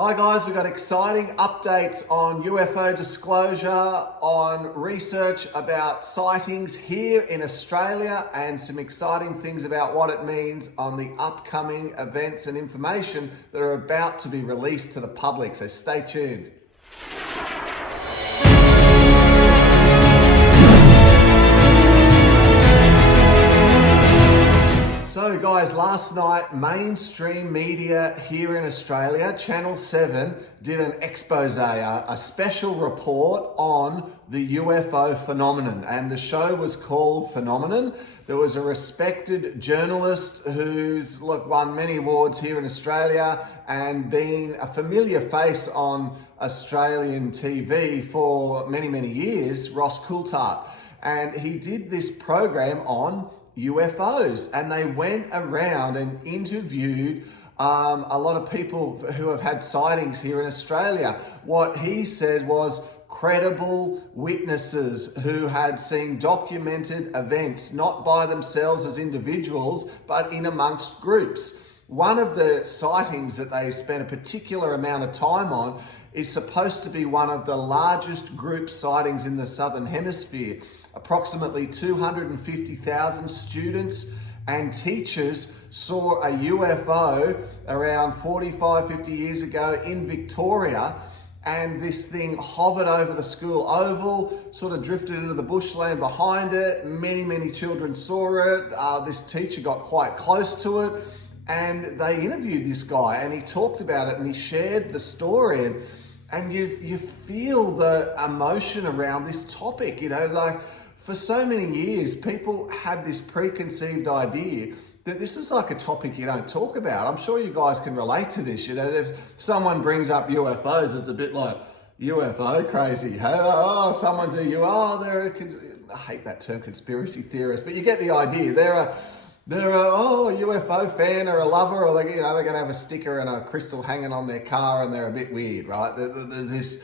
Hi guys, we've got exciting updates on UFO disclosure, on research about sightings here in Australia, and some exciting things about what it means on the upcoming events and information that are about to be released to the public, so stay tuned. So guys, last night, mainstream media here in Australia, Channel 7, did an expose, a special report on the UFO phenomenon. And the show was called Phenomenon. There was a respected journalist who's won many awards here in Australia and been a familiar face on Australian TV for many, many years, Ross Coulthart. And he did this program on UFOs, and they went around and interviewed a lot of people who have had sightings here in Australia. What he said was credible witnesses who had seen documented events, not by themselves as individuals, but in amongst groups. One of the sightings that they spent a particular amount of time on is supposed to be one of the largest group sightings in the Southern Hemisphere. Approximately 250,000 students and teachers saw a UFO around 45, 50 years ago in Victoria, and this thing hovered over the school oval, sort of drifted into the bushland behind it. Many, many children saw it. This teacher got quite close to it, and they interviewed this guy, and he talked about it, and he shared the story, and you feel the emotion around this topic, for so many years, people had this preconceived idea that this is like a topic you don't talk about. I'm sure you guys can relate to this. If someone brings up UFOs, it's a bit like, UFO crazy. Someone's a UFO. I hate that term, conspiracy theorist, but you get the idea. They're a UFO fan or a lover, or they're going to have a sticker and a crystal hanging on their car, and they're a bit weird, right? There's this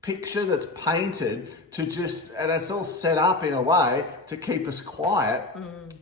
picture that's painted and it's all set up in a way to keep us quiet,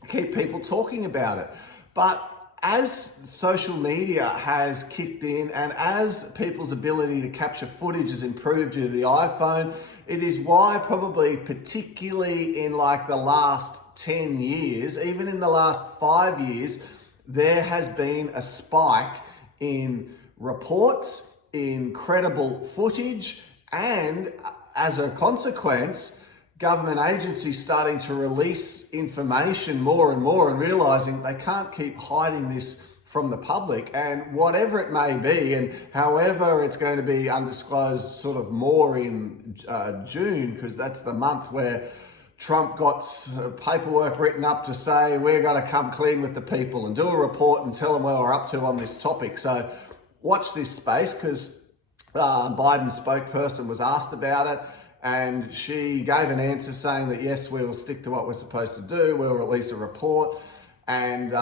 keep people talking about it. But as social media has kicked in, and as people's ability to capture footage has improved due to the iPhone, it is why probably particularly in the last 10 years, even in the last 5 years, there has been a spike in reports, in credible footage, and as a consequence, government agencies starting to release information more and more and realizing they can't keep hiding this from the public. And whatever it may be, and however it's going to be undisclosed sort of more in June, because that's the month where Trump got paperwork written up to say we're going to come clean with the people and do a report and tell them where we're up to on this topic. So watch this space, because Biden's spokesperson was asked about it, and she gave an answer saying that yes, we will stick to what we're supposed to do. We'll release a report. And the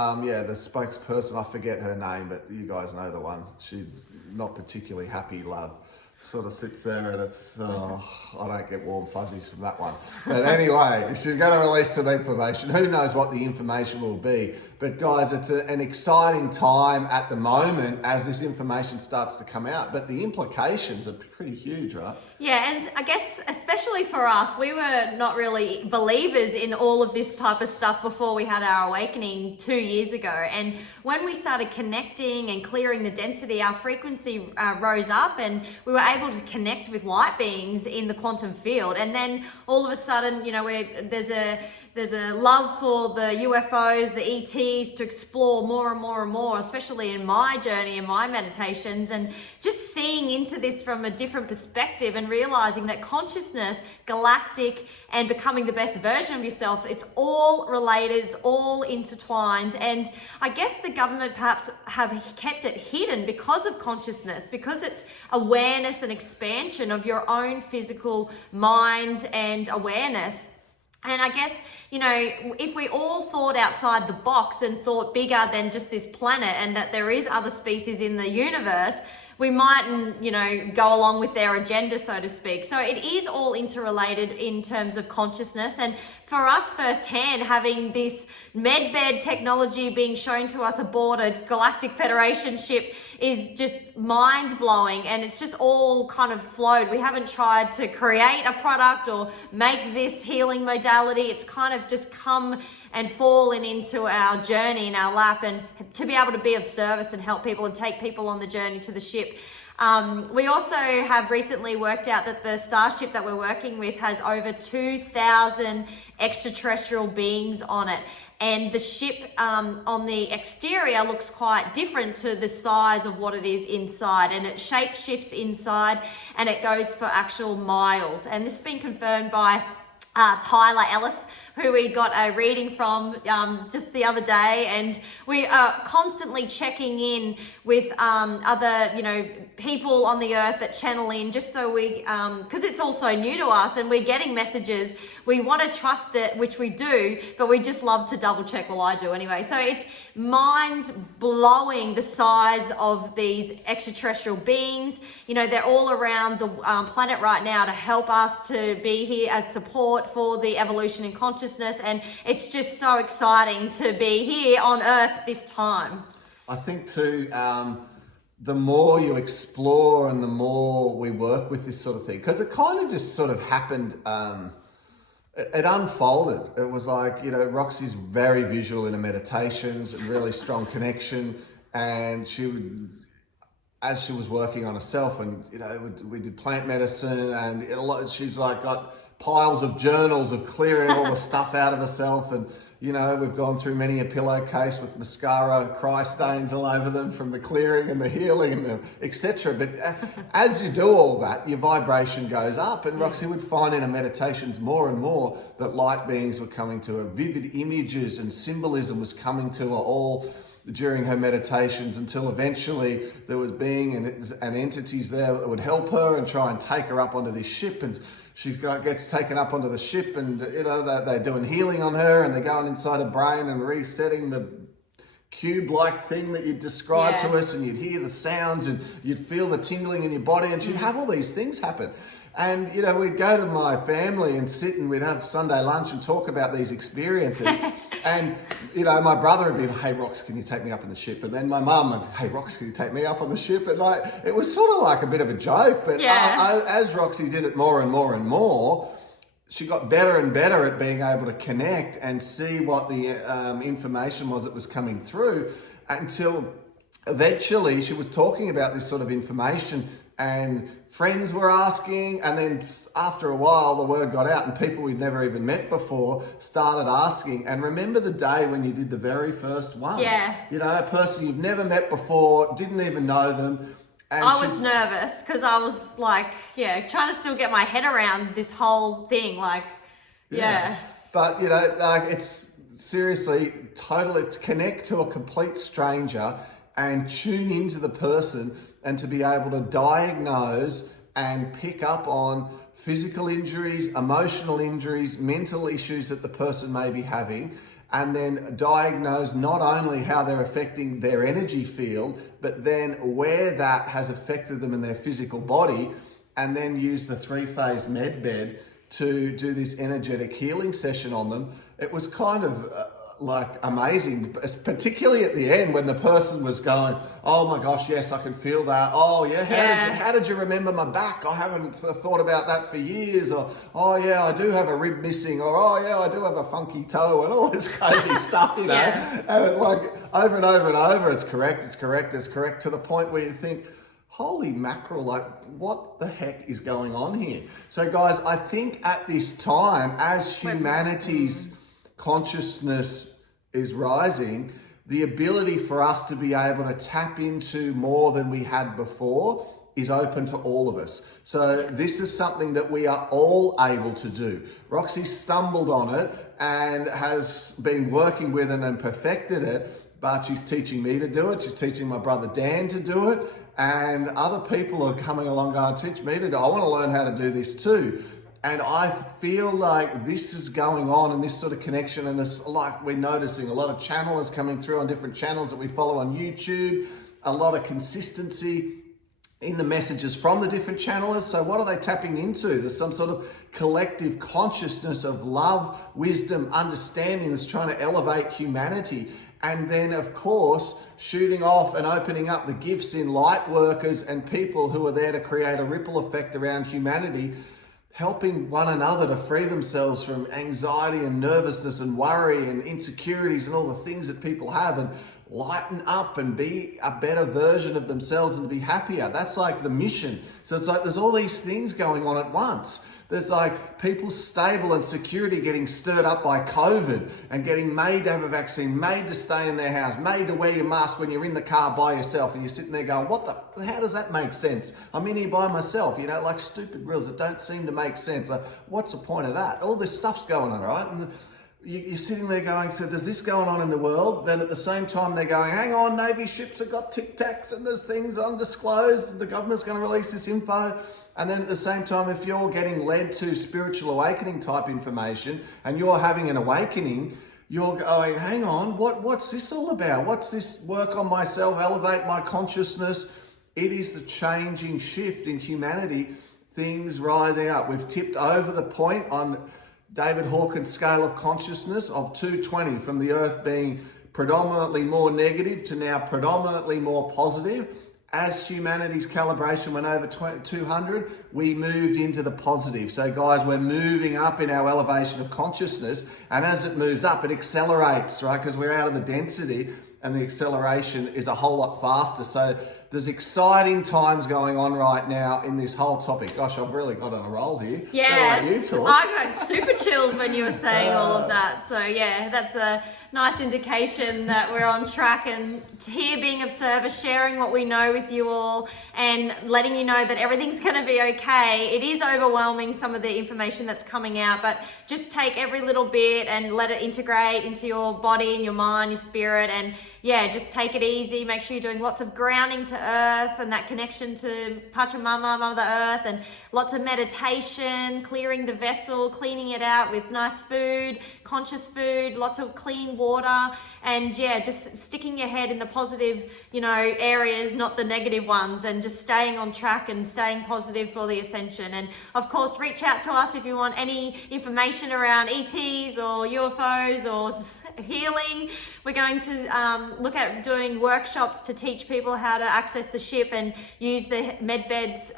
spokesperson, I forget her name, but you guys know the one. She's not particularly happy, love. Sort of sits there and it's, I don't get warm fuzzies from that one. But anyway, she's going to release some information. Who knows what the information will be. But guys, it's an exciting time at the moment as this information starts to come out. But the implications are pretty huge, right? Yeah, and I guess especially for us, we were not really believers in all of this type of stuff before we had our awakening 2 years ago. And when we started connecting and clearing the density, our frequency rose up, and we were able to connect with light beings in the quantum field. And then all of a sudden, there's a love for the UFOs, the ETs, to explore more and more and more, especially in my journey and my meditations, and just seeing into this from a different perspective and realizing that consciousness, galactic, and becoming the best version of yourself, it's all related, it's all intertwined. And I guess the government perhaps have kept it hidden because of consciousness, because it's awareness and expansion of your own physical mind and awareness. And I guess, if we all thought outside the box and thought bigger than just this planet, and that there is other species in the universe, we mightn't, you know, go along with their agenda, so to speak. So it is all interrelated in terms of consciousness. And for us firsthand, having this medbed technology being shown to us aboard a Galactic Federation ship is just mind-blowing, and it's just all kind of flowed. We haven't tried to create a product or make this healing modality. It's kind of just come and fallen into our journey in our lap, and to be able to be of service and help people and take people on the journey to the ship. We also have recently worked out that the starship that we're working with has over 2,000 extraterrestrial beings on it. And the ship on the exterior looks quite different to the size of what it is inside. And it shape shifts inside, and it goes for actual miles. And this has been confirmed by Tyler Ellis, who we got a reading from just the other day, and we are constantly checking in with other, you know, people on the earth that channel in, just so we, because it's also new to us and we're getting messages. We want to trust it, which we do, but we just love to double check. Well, I do anyway. So it's mind blowing the size of these extraterrestrial beings. You know, they're all around the planet right now to help us to be here as support for the evolution in consciousness, and it's just so exciting to be here on Earth at this time. I think too, the more you explore and the more we work with this sort of thing, because it kind of just sort of happened, it unfolded. It was like, you know, Roxy's very visual in her meditations, and really strong connection, and she would, as she was working on herself, and, you know, we did plant medicine, and she's like got piles of journals of clearing all the stuff out of herself. And, you know, we've gone through many a pillowcase with mascara, cry stains all over them from the clearing and the healing and the etc. But as you do all that, your vibration goes up. And Roxy would find in her meditations more and more that light beings were coming to her, vivid images and symbolism was coming to her all during her meditations, until eventually there was beings and entities there that would help her and try and take her up onto this ship. And she gets taken up onto the ship, and, you know, they're doing healing on her, and they're going inside her brain and resetting the cube-like thing that you described to us, and you'd hear the sounds and you'd feel the tingling in your body, and she'd have all these things happen. And, you know, we'd go to my family and sit, and we'd have Sunday lunch and talk about these experiences. And, you know, my brother would be like, "Hey, Rox, can you take me up on the ship?" And then my mum would, "Hey, Rox, can you take me up on the ship?" And, like, it was sort of like a bit of a joke. But as Roxy did it more and more and more, she got better and better at being able to connect and see what the information was that was coming through, until eventually she was talking about this sort of information, and friends were asking, and then after a while the word got out, and people we'd never even met before started asking. And remember the day when you did the very first one? Yeah. You know, a person you've never met before, didn't even know them. And I was nervous because I was like, trying to still get my head around this whole thing. Like, But, you know, like, it's seriously totally to connect to a complete stranger and tune into the person, and to be able to diagnose and pick up on physical injuries, emotional injuries, mental issues that the person may be having, and then diagnose not only how they're affecting their energy field, but then where that has affected them in their physical body, and then use the 3-phase med bed to do this energetic healing session on them. It was kind of like amazing, particularly at the end when the person was going, "Oh my gosh, yes, I can feel that. Oh yeah, how did you remember my back? I haven't thought about that for years." Or, "Oh yeah, I do have a rib missing." Or, "Oh yeah, I do have a funky toe," and all this crazy stuff, you know. And it, like, over and over and over, it's correct, to the point where you think, holy mackerel, like, what the heck is going on here? So guys, I think at this time, as humanity's consciousness is rising, the ability for us to be able to tap into more than we had before is open to all of us. So this is something that we are all able to do. Roxy stumbled on it and has been working with it and perfected it, but she's teaching me to do it. She's teaching my brother Dan to do it, and other people are coming along going, "Teach me to do it. I want to learn how to do this too." And I feel like this is going on, and this sort of connection, and this, like, we're noticing a lot of channelers coming through on different channels that we follow on YouTube, a lot of consistency. in the messages from the different channelers. So what are they tapping into? There's some sort of collective consciousness of love, wisdom, understanding that's trying to elevate humanity. And then, of course, shooting off and opening up the gifts in light workers and people who are there to create a ripple effect around humanity, helping one another to free themselves from anxiety and nervousness and worry and insecurities and all the things that people have, and lighten up and be a better version of themselves and be happier. That's like the mission. So it's like there's all these things going on at once. There's like people's stable and security getting stirred up by COVID and getting made to have a vaccine, made to stay in their house, made to wear your mask when you're in the car by yourself, and you're sitting there going, how does that make sense? I'm in here by myself, like stupid rules that don't seem to make sense. Like, what's the point of that? All this stuff's going on, right? And you're sitting there going, so there's this going on in the world. Then at the same time, they're going, hang on, Navy ships have got tic tacs and there's things undisclosed. The government's going to release this info. And then at the same time, if you're getting led to spiritual awakening type information and you're having an awakening, you're going, hang on, what's this all about? What's this work on myself, elevate my consciousness? It is the changing shift in humanity, things rising up. We've tipped over the point on David Hawkins' scale of consciousness of 220, from the earth being predominantly more negative to now predominantly more positive. As humanity's calibration went over 200, we moved into the positive. So guys, we're moving up in our elevation of consciousness, and as it moves up, it accelerates, right? Because we're out of the density and the acceleration is a whole lot faster. So there's exciting times going on right now in this whole topic. Gosh, I've really got on a roll here. Yes, I got super chills when you were saying all of that. So yeah, that's a nice indication that we're on track, and here being of service, sharing what we know with you all and letting you know that everything's going to be okay. It is overwhelming, some of the information that's coming out, but just take every little bit and let it integrate into your body and your mind, your spirit, and yeah, just take it easy. Make sure you're doing lots of grounding to earth and that connection to Pachamama, Mother Earth, and lots of meditation, clearing the vessel, cleaning it out with nice food, conscious food, lots of clean water, and yeah, just sticking your head in the positive, areas, not the negative ones, and just staying on track and staying positive for the ascension. And of course, reach out to us if you want any information around ETs or UFOs or just healing. We're going to look at doing workshops to teach people how to access the ship and use the med beds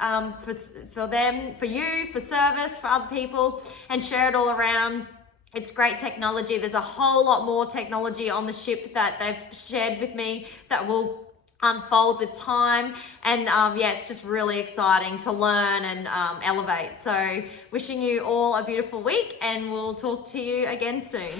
for them, for you, for service, for other people, and share it all around. It's great technology. There's a whole lot more technology on the ship that they've shared with me that will unfold with time, and it's just really exciting to learn and elevate. So wishing you all a beautiful week, and we'll talk to you again soon.